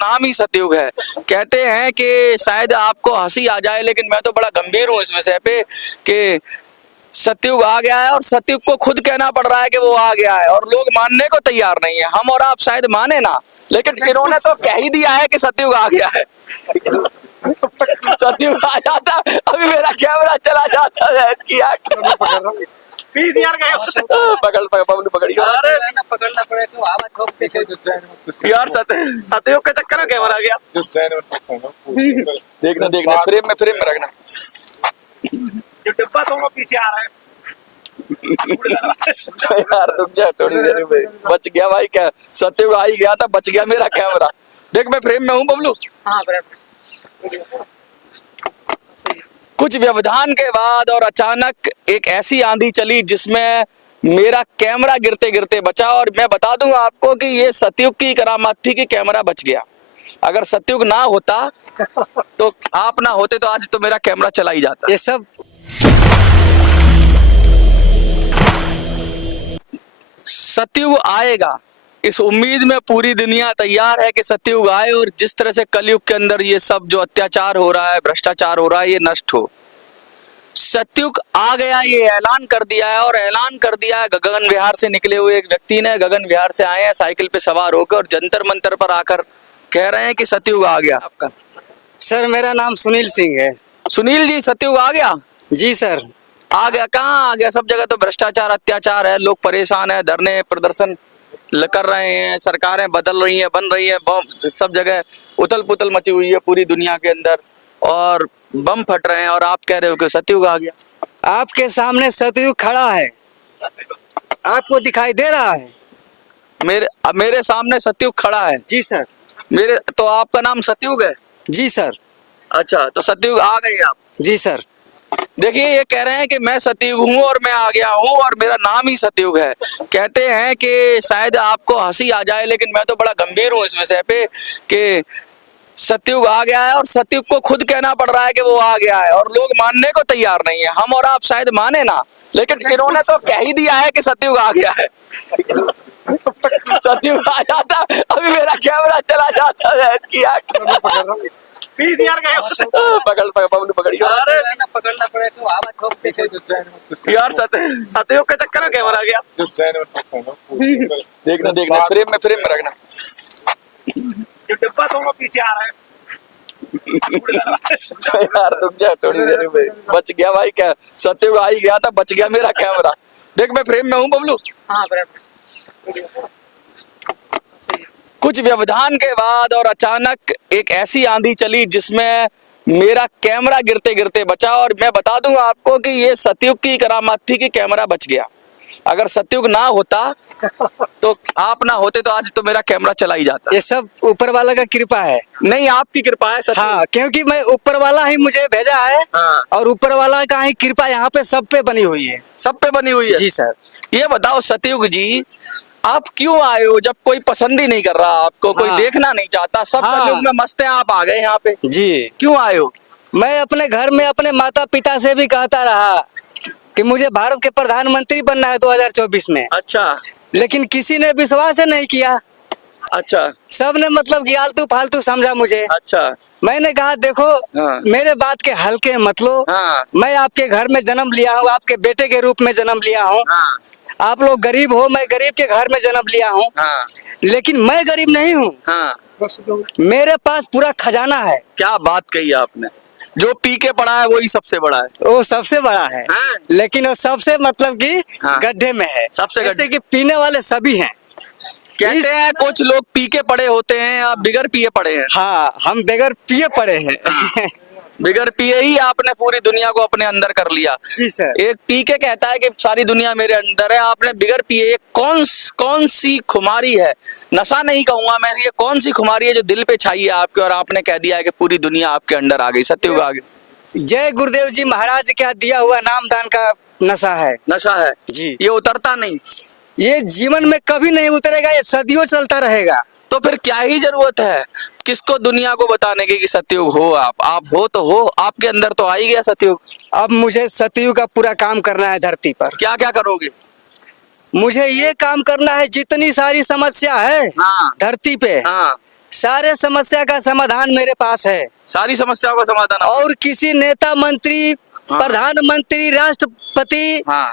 नाम ही सतयुग है। कहते हैं कि शायद आपको हंसी आ जाए, लेकिन मैं तो बड़ा गंभीर हूं इस विषय पे कि सतयुग आ गया है और सतयुग को खुद कहना पड़ रहा है कि वो आ गया है, और लोग मानने को तैयार नहीं है। हम और आप शायद माने ना, लेकिन इन्होंने तो कह ही दिया है कि सतयुग आ गया है। सतयुग आ जाता, अभी मेरा कैमरा चला जाता है कि प्लीज यार पकड़ बबलू पकड़ियो। अरे पकड़ना पड़े तो आवाज ठोक यार सतयुग के चक्कर में कैमरा आ गया। देखना देखना, फ्रेम में रखना। जो डिब्बा तो पीछे आ रहा है। यार तुम क्या, थोड़ी देर में बच गया भाई, क्या सतयुग आ ही गया था, बच गया मेरा कैमरा। देख मैं फ्रेम में हूँ बबलू। हाँ कुछ व्यवधान के बाद और अचानक एक ऐसी आंधी चली जिसमें मेरा कैमरा गिरते गिरते बचा, और मैं बता दूं आपको कि ये सतयुग की करामात थी कि कैमरा बच गया। अगर सतयुग ना होता तो आप ना होते तो आज तो मेरा कैमरा चला ही जाता। ये सब सतयुग आएगा, इस उम्मीद में पूरी दुनिया तैयार है कि सतयुग आए, और जिस तरह से कलयुग के अंदर ये सब जो अत्याचार हो रहा है, भ्रष्टाचार हो रहा है, ये नष्ट हो। सतयुग आ गया, ये ऐलान कर दिया है, और ऐलान कर दिया है गगन विहार से निकले हुए एक व्यक्ति ने। गगन विहार से आए हैं साइकिल पे सवार होकर, और जंतर मंतर पर आकर कह रहे हैं कि सतयुग आ गया। आपका? सर मेरा नाम सुनील सिंह है। सुनील जी, सतयुग आ गया? जी सर। आ गया? कहाँ आ गया? सब जगह तो भ्रष्टाचार अत्याचार है, लोग परेशान है, धरने प्रदर्शन कर रहे हैं, सरकारें बदल रही हैं, बन रही हैं, सब जगह उथल पुथल मची हुई है पूरी दुनिया के अंदर, और बम फट रहे हैं, और आप कह रहे हो कि सतयुग आ गया। आपके सामने सतयुग खड़ा है, आपको दिखाई दे रहा है? मेरे सामने सतयुग खड़ा है? जी सर। मेरे तो आपका नाम सतयुग है? जी सर। अच्छा, तो सतयुग आ गए आप? जी सर। देखिए, ये कह रहे हैं कि मैं सतयुग हूँ और मैं आ गया हूँ और मेरा नाम ही सतयुग है। कहते हैं कि शायद आपको हंसी आ जाए, लेकिन मैं तो बड़ा गंभीर हूँ इस विषय पे कि सतयुग आ गया है और सतयुग को खुद कहना पड़ रहा है कि वो आ गया है, और लोग मानने को तैयार नहीं है। हम और आप शायद माने ना, लेकिन इन्होंने तो कह ही दिया है कि सतयुग आ गया है। सतयुग आ जाता, अभी मेरा कैमरा चला जाता है कि प्लीज यार पकड़ बबलू पकड़ियो। अरे पकड़ना पड़े तो आवाज ठोक यार सतयुग के चक्कर में कैमरा आ गया। देखना देखना, फ्रेम में रखना। जो डिब्बा तो पीछे आ रहा है। यार तुम क्या, थोड़ी देर में बच गया भाई, क्या सतयुग आ ही गया था, बच गया मेरा कैमरा। देख मैं फ्रेम में हूँ बबलू। हाँ कुछ व्यवधान के बाद और अचानक एक ऐसी आंधी चली जिसमें मेरा कैमरा गिरते गिरते बचा, और मैं बता दूं आपको कि ये सतयुग की करामात थी कि कैमरा बच गया। अगर सतयुग ना होता तो आप ना होते तो आज तो मेरा कैमरा चला ही जाता। ये सब ऊपर वाला का कृपा है। नहीं, आपकी कृपा है सतयुग। हाँ, क्योंकि मैं ऊपर वाला ही मुझे भेजा है। हाँ। और ऊपर वाला का ही कृपा यहाँ पे सब पे बनी हुई है। सब पे बनी हुई है? जी सर। ये बताओ सतयुग जी, आप क्यों आए हो जब कोई पसंद ही नहीं कर रहा आपको? कोई देखना नहीं चाहता, सब कलयुग में मस्त है, आप आ गए यहाँ पे जी। क्यों आए हो? मैं अपने घर में अपने माता पिता से भी कहता रहा कि मुझे भारत के प्रधानमंत्री बनना है 2024 में। अच्छा। लेकिन किसी ने विश्वास नहीं किया। अच्छा। सब ने मतलब कि आलतू फालतू समझा मुझे। अच्छा। मैंने कहा देखो, हाँ। मेरे बात के हल्के मत लो। हाँ। मैं आपके घर में जन्म लिया हूँ, आपके बेटे के रूप में जन्म लिया हूँ। हाँ। आप लोग गरीब हो, मैं गरीब के घर में जन्म लिया हूँ। हाँ। लेकिन मैं गरीब नहीं हूँ। हाँ। मेरे पास पूरा खजाना है। क्या बात कही आपने, जो पी के पड़ा है वही सबसे बड़ा है। वो सबसे बड़ा है। हाँ। लेकिन वो सबसे मतलब कि हाँ। गड्ढे में है। सबसे जैसे कि पीने वाले सभी हैं। कहते हैं कुछ लोग पी के पड़े होते हैं, आप बिगर पिए पड़े हैं। हाँ, हम बगैर पिए पड़े हैं। बिगर पिए ही आपने पूरी दुनिया को अपने अंदर कर लिया। जी सर। एक पी के कहता है कि सारी दुनिया मेरे अंदर है, आपने बिगर पिए कौन सी खुमारी है, नशा नहीं कहूंगा मैं, ये कौन सी खुमारी है जो दिल पे छाई है आपके, और आपने कह दिया है कि पूरी दुनिया आपके अंदर आ गई, सतयुग आ गई। जय गुरुदेव जी महाराज का दिया हुआ नामदान का नशा है। नशा है जी। ये उतरता नहीं, ये जीवन में कभी नहीं उतरेगा, ये सदियों चलता रहेगा। तो फिर क्या ही जरूरत है किसको दुनिया को बताने की कि सतयुग हो? आप हो तो हो, आपके अंदर तो आ ही गया सतयुग। अब मुझे सतयुग का पूरा काम करना है धरती पर। क्या क्या करोगे? मुझे ये काम करना है, जितनी सारी समस्या है हाँ। धरती पे, हाँ। सारे समस्या का समाधान मेरे पास है सारी समस्याओं का समाधान और किसी नेता मंत्री प्रधानमंत्री राष्ट्रपति हाँ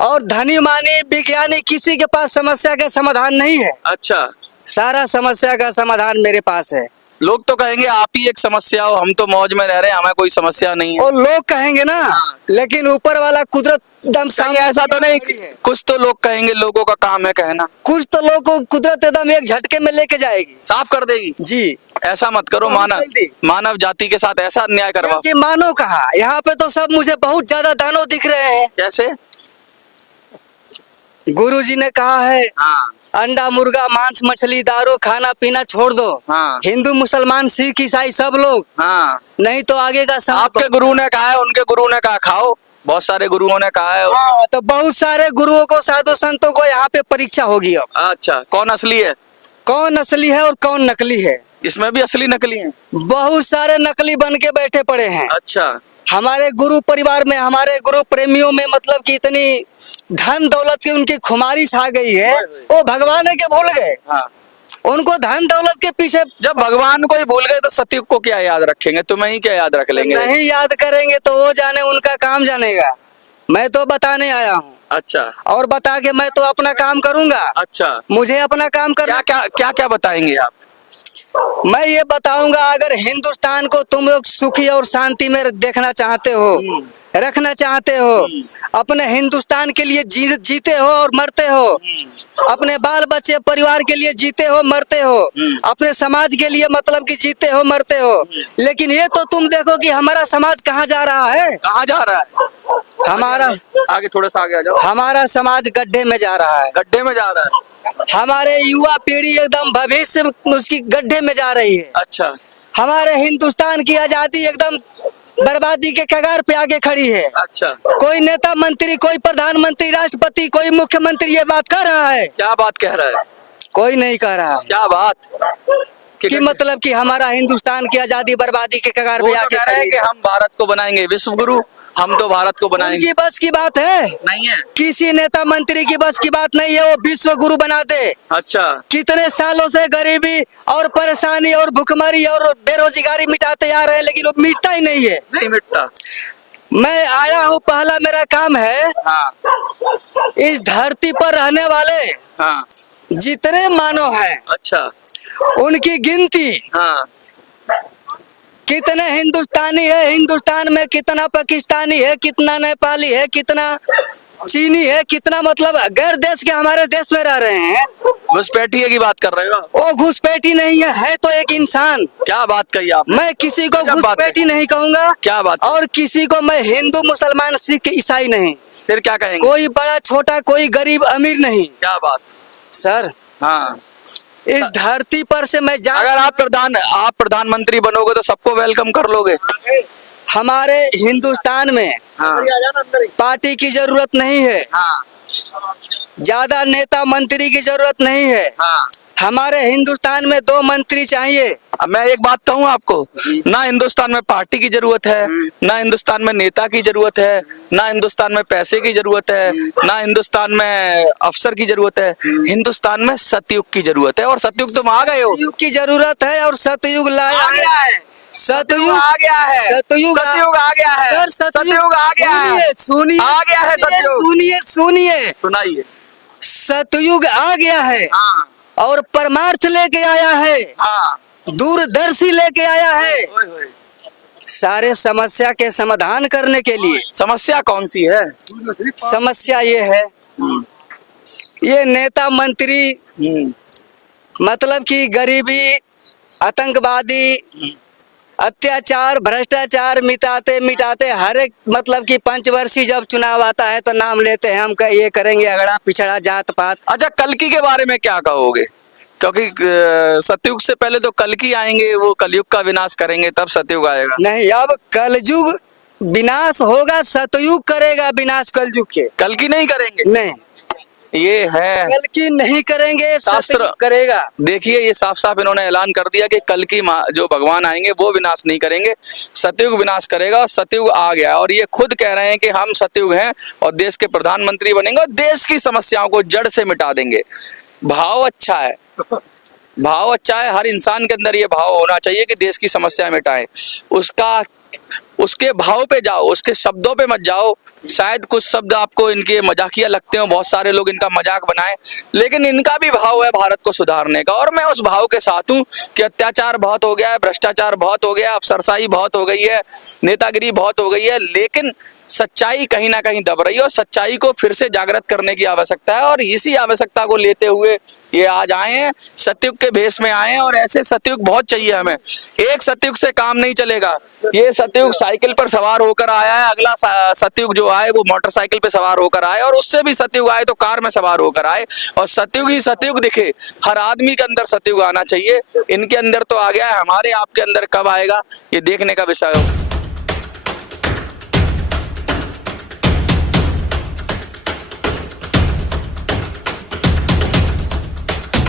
और धनी मानी विज्ञानी किसी के पास समस्या का समाधान नहीं है। अच्छा, सारा समस्या का समाधान मेरे पास है। लोग तो कहेंगे आप ही एक समस्या हो, हम तो मौज में रह रहे हैं, हमें कोई समस्या नहीं है। और लोग कहेंगे ना, लेकिन ऊपर वाला कुदरत एकदम कहीं ऐसा तो नहीं, कुछ तो लोग कहेंगे, लोगों का काम है कहना। कुछ तो लोग को कुदरत एकदम एक झटके में लेके जाएगी, साफ कर देगी जी। ऐसा मत करो, मानव जाति के साथ ऐसा अन्याय करवाओ। कि मानो कहा, यहाँ पे तो सब मुझे बहुत ज्यादा दानव दिख रहे हैं। कैसे? गुरुजी ने कहा है हाँ अंडा मुर्गा मांस मछली दारू खाना पीना छोड़ दो। हाँ हिंदू मुसलमान सिख ईसाई सब लोग, हाँ, नहीं तो आगे का समय। आपके गुरु ने कहा है, उनके गुरु ने कहा खाओ, बहुत सारे गुरुओं ने कहा है। हाँ, तो बहुत सारे गुरुओं को साधु संतों को यहाँ पे परीक्षा होगी अब। अच्छा, कौन असली है? कौन असली है और कौन नकली है? इसमें भी असली नकली है? बहुत सारे नकली बन के बैठे पड़े हैं। अच्छा, हमारे गुरु परिवार में, हमारे गुरु प्रेमियों में मतलब कि इतनी धन दौलत की उनकी खुमारिश आ गई है, वो भगवान के भूल गए। हाँ। उनको धन दौलत के पीछे, जब भगवान को ही भूल गए तो सतयुग को क्या याद रखेंगे? तुम्हें ही क्या याद रख लेंगे? नहीं याद करेंगे तो वो जाने, उनका काम जानेगा। मैं तो बताने आया हूँ। अच्छा, और बता के मैं तो अपना काम करूंगा। अच्छा, मुझे अपना काम करना। क्या क्या बताएंगे आप? मैं ये बताऊंगा, अगर हिंदुस्तान को तुम लोग सुखी और शांति में देखना चाहते हो, रखना चाहते हो, अपने हिंदुस्तान के लिए जीते हो और मरते हो, अपने बाल बच्चे परिवार के लिए जीते हो मरते हो, अपने समाज के लिए मतलब कि जीते हो मरते हो, लेकिन ये तो तुम देखो कि हमारा समाज कहाँ जा रहा है। कहाँ जा रहा है? हमारा आगे, थोड़ा सा आगे आ जाओ। हमारा समाज गड्ढे में जा रहा है। गड्ढे में जा रहा है? हमारे युवा पीढ़ी एकदम भविष्य उसकी गड्ढे में जा रही है। अच्छा, हमारे हिंदुस्तान की आजादी एकदम बर्बादी के कगार पे आके खड़ी है। अच्छा, कोई नेता मंत्री, कोई प्रधानमंत्री राष्ट्रपति, कोई मुख्यमंत्री ये बात कर रहा है? क्या बात कह रहा है? कोई नहीं कह रहा है। क्या बात कि मतलब कि हमारा हिंदुस्तान की आजादी बर्बादी के कगार वो पे तो आके कह रहे हैं खड़ी कि है। हम भारत को बनाएंगे विश्व गुरु, हम तो भारत को बनाएंगे। उनकी बस की बात है? नहीं है। किसी नेता मंत्री की बस की बात नहीं है, वो विश्व गुरु बना दे। अच्छा, कितने सालों से गरीबी और परेशानी और भुखमरी और बेरोजगारी मिटाते आ रहे हैं, लेकिन वो मिटता ही नहीं है। नहीं मिटता। मैं आया हूँ, पहला मेरा काम है हाँ इस धरती पर रहने वाले हाँ, जितने मानव हैं अच्छा, उनकी गिनती, हाँ, कितने हिंदुस्तानी है, हिंदुस्तान में कितना पाकिस्तानी है, कितना नेपाली है, कितना चीनी है, कितना मतलब गैर देश के हमारे देश में रह रहे हैं। घुसपैठिए की बात कर रहे हो? वो घुसपैठी नहीं है तो एक इंसान। क्या बात कही आप? मैं किसी को क्या बात घुसपैठी है? नहीं कहूंगा। क्या बात? और किसी को मैं हिंदू मुसलमान सिख ईसाई नहीं। फिर क्या कहेंगे? कोई बड़ा छोटा, कोई गरीब अमीर नहीं। क्या बात? सर, हाँ, इस धरती पर से मैं अगर आप प्रधानमंत्री बनोगे तो सबको वेलकम कर लोगे? हमारे हिंदुस्तान में हाँ, पार्टी की जरूरत नहीं है, हाँ, ज्यादा नेता मंत्री की जरूरत नहीं है। हाँ। हमारे हिंदुस्तान में 2 मंत्री चाहिए। अब मैं एक बात कहूँ आपको, ना हिंदुस्तान में पार्टी की जरूरत है, ना हिंदुस्तान में नेता की जरूरत है, ना हिंदुस्तान में पैसे की जरूरत है, ना हिंदुस्तान में अफसर की जरूरत है। हिंदुस्तान में सतयुग की जरूरत है, और सतयुग तुम आ गए हो। सतयुग की जरूरत है और सतयुग लाया है। सतयुग आ गया है। सतयुग सतयुग आ गया है। सर, सतयुग आ गया है। सुनिए, आ गया है सतयुग। सुनिए सुनिए, सुनाइए। सतयुग आ गया है हाँ और परमार्थ लेके आया है, हाँ, दूरदर्शी लेके आया है, ओए होए। सारे समस्या के समाधान करने के लिए। समस्या कौन सी है? समस्या ये है, ये नेता मंत्री मतलब कि गरीबी, आतंकवादी, अत्याचार, भ्रष्टाचार मिटाते मिटाते हर एक मतलब कि पंचवर्षीय जब चुनाव आता है तो नाम लेते हैं हम ये करेंगे, अगड़ा पिछड़ा जात पात। अच्छा, कल्कि के बारे में क्या कहोगे? क्योंकि सतयुग से पहले तो कल्कि आएंगे, वो कलयुग का विनाश करेंगे, तब सतयुग आएगा। नहीं, अब कलयुग विनाश होगा, सतयुग करेगा विनाश कलयुग के। कल्कि नहीं करेंगे? नहीं, ये है कल्कि नहीं करेंगे, शास्त्र सतयुग करेगा। देखिए, ये साफ साफ इन्होंने ऐलान कर दिया कि कल्कि जो भगवान आएंगे वो विनाश नहीं करेंगे, सतयुग विनाश करेगा। और सतयुग आ गया, और ये खुद कह रहे हैं कि हम सतयुग हैं और देश के प्रधानमंत्री बनेंगे और देश की समस्याओं को जड़ से मिटा देंगे। भाव अच्छा है, भाव अच्छा है, हर इंसान के अंदर ये भाव होना चाहिए कि देश की समस्या मिटाए। उसके भाव पे जाओ, उसके शब्दों पे मत जाओ। शायद कुछ शब्द आपको इनके मजाकिया लगते हो, बहुत सारे लोग इनका मजाक बनाए, लेकिन इनका भी भाव है भारत को सुधारने का, और मैं उस भाव के साथ हूँ कि अत्याचार बहुत हो गया है, भ्रष्टाचार बहुत हो गया है, अफसरशाही बहुत हो गई है, नेतागिरी बहुत हो गई है, लेकिन सच्चाई कहीं ना कहीं दब रही है और सच्चाई को फिर से जागृत करने की आवश्यकता है। और इसी आवश्यकता को लेते हुए ये आज आए हैं, सतयुग के भेष में आए हैं, और ऐसे सतयुग बहुत चाहिए हमें। एक सतयुग से काम नहीं चलेगा। ये सतयुग साइकिल पर सवार होकर आया है, अगला सतयुग जो आए वो मोटरसाइकिल पे सवार होकर आए, और उससे भी सतयुग आए तो कार में सवार होकर आए, और सतयुग ही सतयुग दिखे। हर आदमी के अंदर सतयुग आना चाहिए। इनके अंदर तो आ गया है, हमारे आपके अंदर कब आएगा ये देखने का विषय हो।